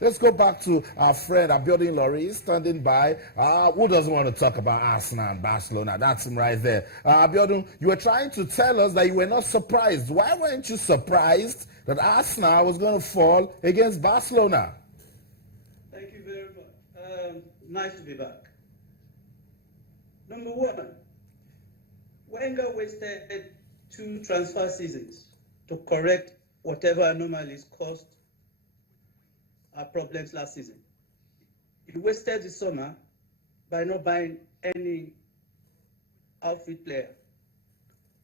Let's go back to our friend Abiodun Ilori, standing by. Who doesn't want to talk about Arsenal and Barcelona? That's him right there. Abiodun, you were trying to tell us that you were not surprised. Why weren't you surprised that Arsenal was going to fall against Barcelona? Thank you very much. Nice to be back. Number one, Wenger wasted 2 transfer seasons to correct whatever anomalies caused our problems last season. He wasted the summer by not buying any outfield player.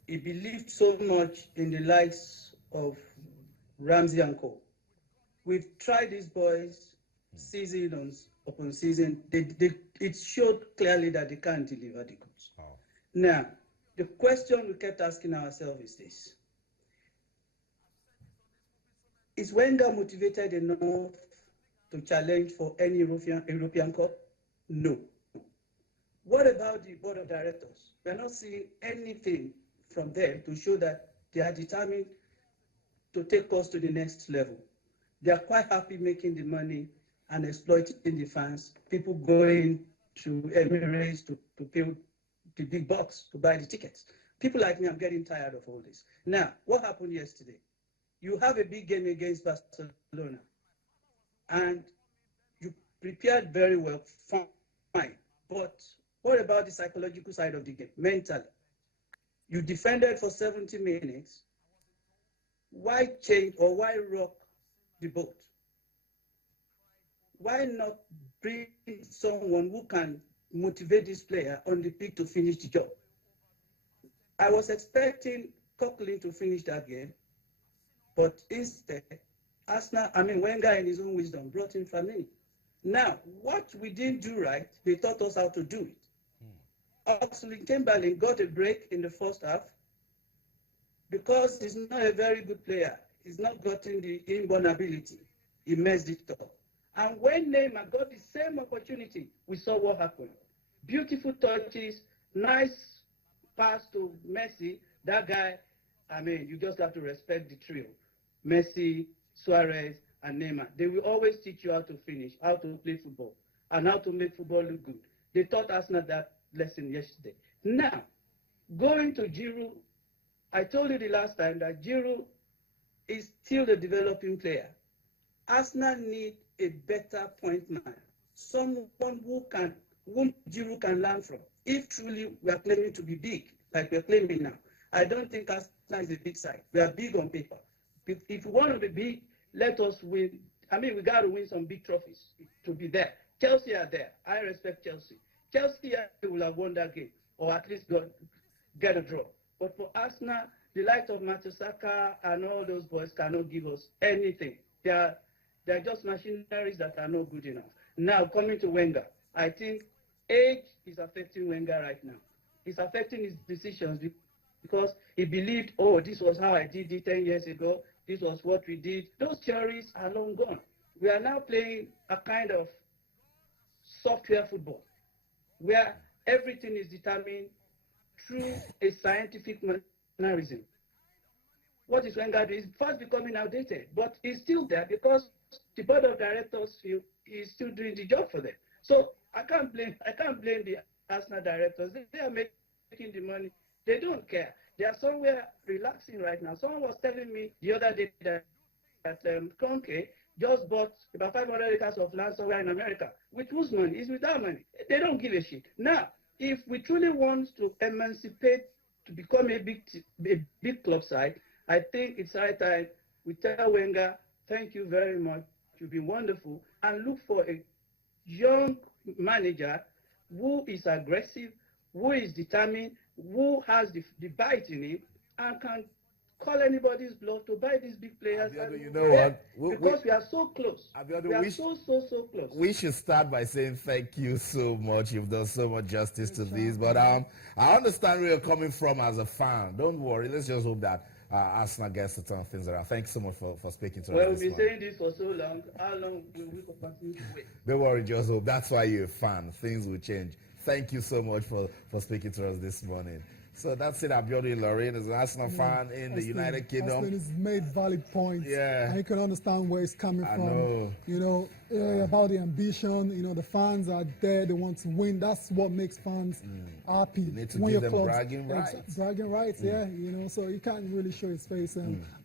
He believed so much in the likes of Ramsey and Co. We've tried these boys season upon season. It showed clearly that they can't deliver the goods. Oh. Now, the question we kept asking ourselves is this. Is Wenger motivated enough to challenge for any European Cup? No. What about the board of directors? We're not seeing anything from them to show that they are determined to take us to the next level. They are quite happy making the money and exploiting the fans, people going to Emirates to pay the big bucks to buy the tickets. People like me, I'm getting tired of all this. Now, what happened yesterday? You have a big game against Barcelona, and you prepared very well, fine. But what about the psychological side of the game, mentally? You defended for 70 minutes. Why change or why rock the boat? Why not bring someone who can motivate this player on the pitch to finish the job? I was expecting Coquelin to finish that game, but instead, Wenger in his own wisdom brought in Firmino. Now, what we didn't do right, they taught us how to do it. Oxlade-Chamberlain got a break in the first half because he's not a very good player. He's not gotten the inborn ability. He messed it up. And when Neymar got the same opportunity, we saw what happened. Beautiful touches, nice pass to Messi. That guy, you just have to respect the trio. Messi, Suarez, and Neymar. They will always teach you how to finish, how to play football, and how to make football look good. They taught Arsenal that lesson yesterday. Now, going to Giroud, I told you the last time that Giroud is still a developing player. Arsenal need a better point man, someone who Giroud can learn from. If truly we are claiming to be big, like we're claiming now, I don't think Arsenal is a big side. We are big on paper. If we want to be big, let us win. We got to win some big trophies to be there. Chelsea are there. I respect Chelsea. Chelsea will have won that game, or at least get a draw. But for Arsenal, the likes of Mertesacker and all those boys cannot give us anything. They're just machineries that are not good enough. Now, coming to Wenger, I think age is affecting Wenger right now. It's affecting his decisions because he believed, this was how I did it 10 years ago. This was what we did. Those theories are long gone. We are now playing a kind of software football where everything is determined through a scientific mannerism. What is Wenger doing? He's fast becoming outdated, but he's still there because the board of directors feel he's still doing the job for them. So I can't blame the Arsenal directors. They are making the money. They don't care. They are somewhere relaxing right now. Someone was telling me the other day that Conke just bought about 500 acres of land somewhere in America. With whose money? It's with our money. They don't give a shit. Now, if we truly want to emancipate to become a big club side, I think it's high time we tell Wenger, thank you very much. You've been wonderful. And look for a young manager who is aggressive, who is determined, who has the bite in him, and can call anybody's bluff to buy these big players. Abiodun, you know what? Because we are so close. Abiodun, we are so close. We should start by saying thank you so much. You've done so much justice to this. But I understand where you're coming from as a fan. Don't worry. Let's just hope that Arsenal gets to turn things around. Thanks so much for speaking to us. Well, we've been saying this for so long. How long will we continue to wait? Don't worry, just hope. That's why you're a fan. Things will change. Thank you so much for speaking to us this morning. So that's it. Abiodun Ilori is an Arsenal fan in the United Kingdom. Austin has made valid points. Yeah. And you can understand where it's coming I from. know. About the ambition. The fans are there. They want to win. That's what makes fans happy. You need to when give your them clubs, bragging rights. Bragging rights, yeah. So you can't really show his face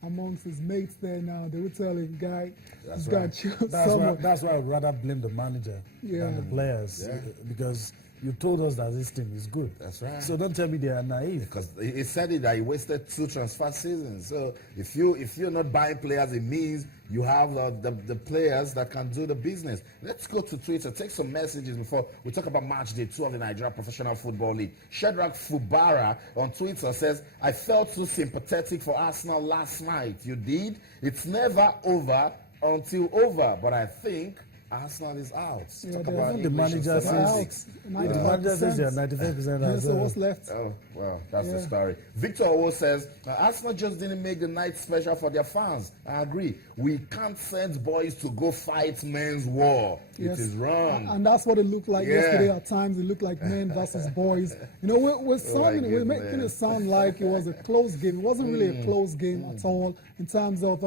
amongst his mates there now. They would tell him, guy, That's you got right. to choose That's someone. why I'd rather blame the manager than the players because you told us that this team is good. That's right. So don't tell me they are naive. Because he said it that he wasted 2 transfer seasons. So if you're not buying players, it means you have the players that can do the business. Let's go to Twitter. Take some messages before we talk about match day 2 of the Nigeria Professional Football League. Shadrach Fubara on Twitter says, I felt so sympathetic for Arsenal last night. You did? It's never over until over. But I think Arsenal is out. Yeah, Talk they're about out. The English manager and says semantics. the manager says they are 95% Yeah, as so well. what's left? Oh, well, that's the Yeah. story. Victor Owo says, Arsenal just didn't make the night special for their fans. I agree. We can't send boys to go fight men's war. Yes. It is wrong. And that's what it looked like Yeah. yesterday at times. It looked like men versus boys. We're making it sound like it was a close game. It wasn't really a close game at all in terms of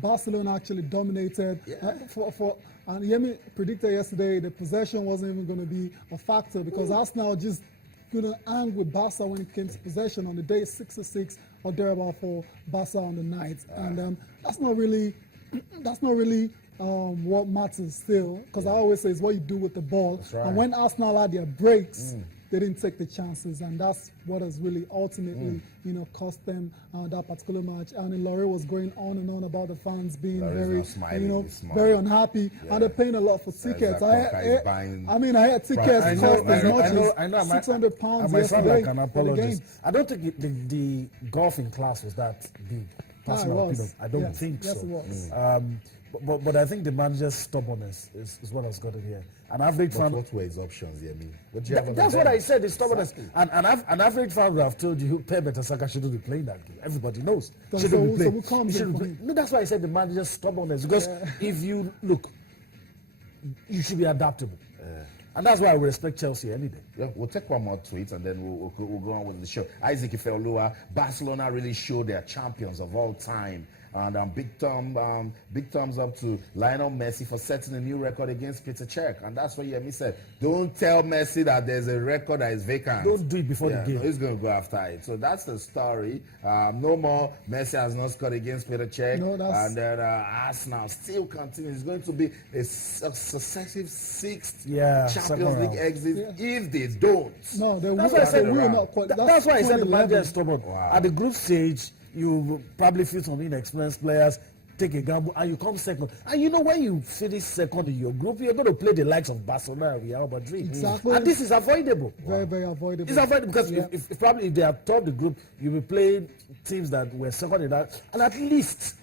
Barcelona actually dominated. And Yemi predicted yesterday the possession wasn't even going to be a factor because Arsenal just couldn't hang with Barca when it came to possession on the day 6-6 or thereabout for Barca on the night. And that's not really what matters still, because I always say it's what you do with the ball. That's right. And when Arsenal had their breaks, they didn't take the chances, and that's what has really ultimately, cost them that particular match. And Ilori was going on and on about the fans being Ilori's very, not smiling, he's smiling. very unhappy, Yeah. and they're paying a lot for tickets. Zach buying I had tickets I cost as much I know, as £600 I might sound yesterday like an for the apologist. game. I don't think the golfing class was that big. Personal was. opinion. I don't Yes. think Yes, so. it was. But I think the manager's stubbornness is what has got it here. An average But fan. what were his options, Yemi? What do you have on That's the what I bench? said. The stubbornness. Exactly. An average fan would have told you Pep Betasaka shouldn't be playing that game. Everybody knows. So Shouldn't be who playing. comes He in shouldn't for play. him? No, that's why I said the manager's stubbornness. Because if you look, you should be adaptable. And that's why I respect Chelsea any day. Yeah, we'll take one more tweet and then we'll go on with the show. Isaac Ifeoluwa, Barcelona really showed their champions of all time. And big thumbs up to Lionel Messi for setting a new record against Peter Cech. And that's what Yemi said. Don't tell Messi that there's a record that is vacant. Don't do it before the game. No, he's going to go after it. So that's the story. No more. Messi has not scored against Peter Cech. No, that's- And then Arsenal still continues. It's going to be a successive 6th Champions second League round. exit if they don't. No, they That's will, why I said they will around. not quite. That's why I said the 2011. manager is stubborn. Wow. At the group stage, you probably feel some inexperienced players, take a gamble, and you come second. And when you finish second in your group, you're going to play the likes of Barcelona and Real Madrid. Exactly. And this is avoidable. Very, very avoidable. It's avoidable because Yeah. if probably if they have topped the group, you'll be playing teams that were second in that, and at least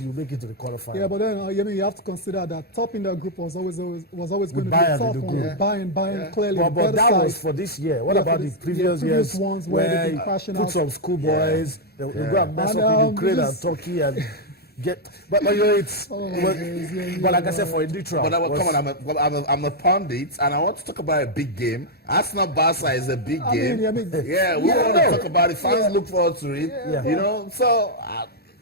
you make it to the qualifier. Yeah, but then you have to consider that top in that group was always going to be a Bayern in tough the one. group. With Bayern clearly. But better that was side. for this year. What Yeah, about for the the previous previous years ones where they've been crashing put out? some schoolboys, they go and mess And, up in Ukraine and this- Turkey and get. But it's. But like I said, for a neutral. But was- come on, I'm a pundit, and I want to talk about a big game. Arsenal Barca is a big I game. mean, yeah, we yeah, want I know. to talk about it. Fans look forward to it. Yeah. So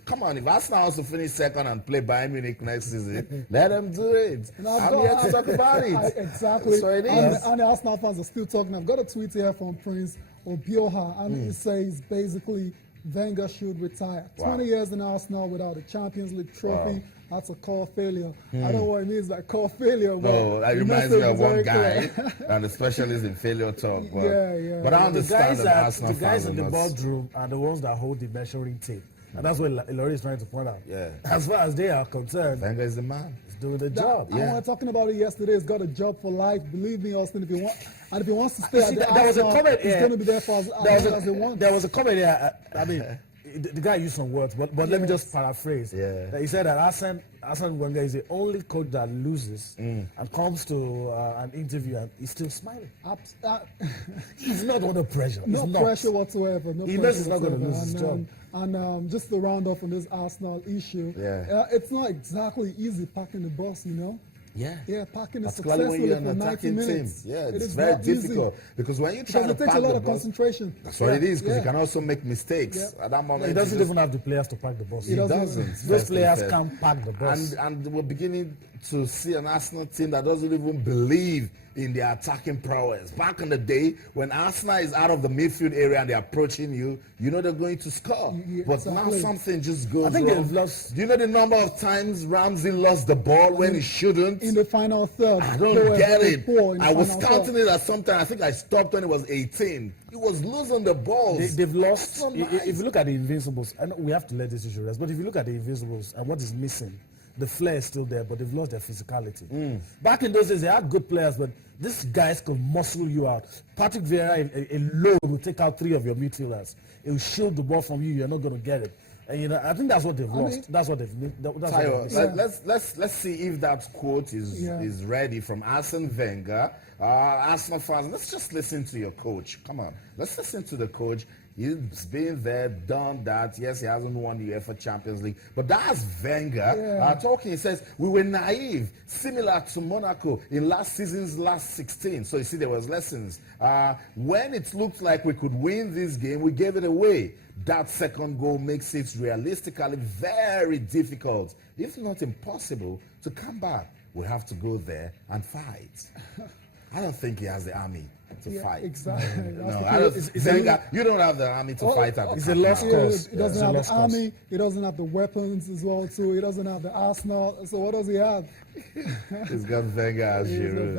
come on, if Arsenal wants to finish second and play Bayern Munich next season, let them do it. I'm here to talk about it. Exactly. So it and, is. and the Arsenal fans are still talking. I've got a tweet here from Prince Obioha, and it says basically Wenger should retire. Wow. 20 years in Arsenal without a Champions League trophy. Wow. That's a core failure. I don't know what it means by core failure, but No, that the reminds me message of is one very guy clear. and the specialist in failure talk. But, Yeah. But I the understand guys, that Arsenal the guys fans in the are not- boardroom are the ones that hold the measuring tape. And that's what Ilori is trying to point out. Yeah. As far as they are concerned, Wenger is the man. he's doing the job. I was talking about it yesterday. He's got a job for life. Believe me, Austin. If he wants to stay You at see, the there was a Arsenal, comment he's here. going to be there for as long as he wants. There was a comment here. I mean, the guy used some words, but let me just paraphrase. Yeah. He said that Arsene Wenger is the only coach that loses and comes to an interview and he's still smiling. He's not under pressure. No He's not. pressure whatsoever. No He knows pressure he's not gonna whatsoever. lose his job. And just to round off on this Arsenal issue, Yeah. it's not exactly easy packing the bus, Yeah, packing is Particularly when successful you're for an 90 attacking team. minutes. Yeah, It it's is very not easy. difficult because when you try Because to it takes pack a lot the of bus, concentration. that's what it is, because you Yeah. can also make mistakes Yeah. at that moment. He you doesn't just- even have the players to pack the bus. He doesn't. Those First thing players first. can't pack the bus. And we're beginning to see an Arsenal team that doesn't even believe in their attacking prowess. Back in the day, when Arsenal is out of the midfield area and they're approaching you, you know they're going to score. Yeah, But now exactly. something just goes I think wrong. they've lost. Do you know the number of times Ramsey lost the ball when he shouldn't? In the final third. I they don't were get very it. poor in the I was final counting third. it at some time. I think I stopped when it was 18. He was losing the balls. They've lost. That's not If nice. you look at the Invincibles, I know we have to let this issue rest, but if you look at the Invincibles and what is missing, the flair is still there, but they've lost their physicality. Back in those days, they had good players, but these guys could muscle you out. Patrick Vieira alone will take out 3 of your midfielders. It will shield the ball from you. You're not going to get it. And you know, I think that's what they've lost. That's what they've. That's what Tayo, they've missed. let's see if that quote is ready from Arsene Wenger. Arsenal fans, let's just listen to your coach. Come on, let's listen to the coach. He's been there, done that. Yes, he hasn't won the UEFA Champions League, but that's Wenger talking. He says we were naive, similar to Monaco in last season's last 16. So you see, there was lessons. When it looked like we could win this game, we gave it away. That second goal makes it realistically very difficult, if not impossible, to come back. We have to go there and fight. I don't think he has the army to fight. Exactly. No, That's the I don't, thing. Wenger, you don't have the army to fight at the It's a camp lost now. cause. He doesn't It's a have lost the cause. army. He doesn't have the weapons as well too. He doesn't have the arsenal. So what does he have? He's got Wenger as He's a Giroud.